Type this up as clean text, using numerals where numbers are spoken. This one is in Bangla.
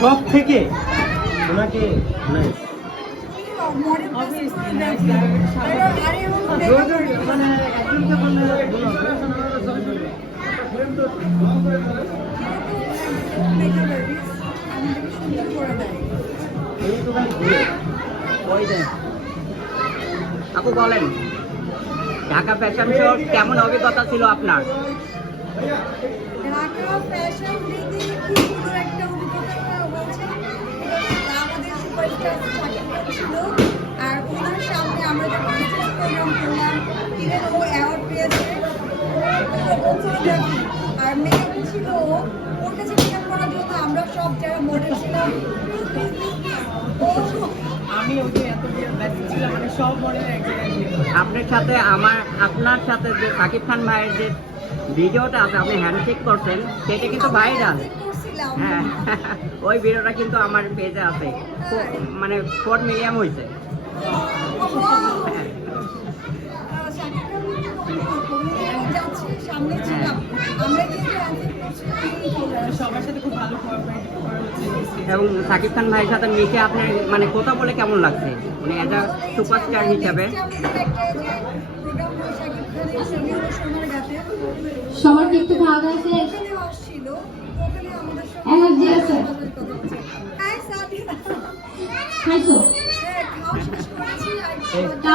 সব থেকে ওনাকে মানে একজনকে বললে আপু বলেন, ঢাকা ফ্যাশন শো কেমন অভিজ্ঞতা ছিল আপনার? ঢাকা ফ্যাশন উইকে খুব সুন্দর একটা অভিজ্ঞতা হয়েছে। আমাদের সুপারস্টার শাকিব খান ছিল, আর ওনার সামনে আমরা যখন প্রোগ্রাম করলাম, ইভেন ও অ্যাওয়ার্ড পেয়েছে। আর মেকআপ ছিল ওর কাছে মেকআপ করার জন্য আমরা সব যারা মডেল ছিলাম, আমি ওকে এত ব্যস্ত ছিলাম, মানে সব মডেল এক জায়গায় ছিল। আপনার সাথে যে শাকিব খান ভাইয়ের যে ভিডিওটা আছে, আপনি হ্যান্ডশেক করছেন, সেটা কিন্তু ভাইরাল। করছিলাম। হ্যাঁ, ওই ভিডিওটা কিন্তু আমার পেজে আছে, মানে 4 মিলিয়ন হয়েছে। সামনে ছিলাম আমরা কিন্তু সবার সাথে খুব ভালো কোঅপারেট করা হচ্ছে। এবং শাকিব খান ভাইয়ের সাথে মিশে আপনার মানে কথা বলে কেমন লাগছে, মানে অ্যাজ আ সুপারস্টার হিসাবে? সবার কি একটু খাওয়া দাওয়া শেষ? আসছিল এনার্জি আছে? হাই সাদিয়া, খাইছো? খাওয়া শেষ করেছি আর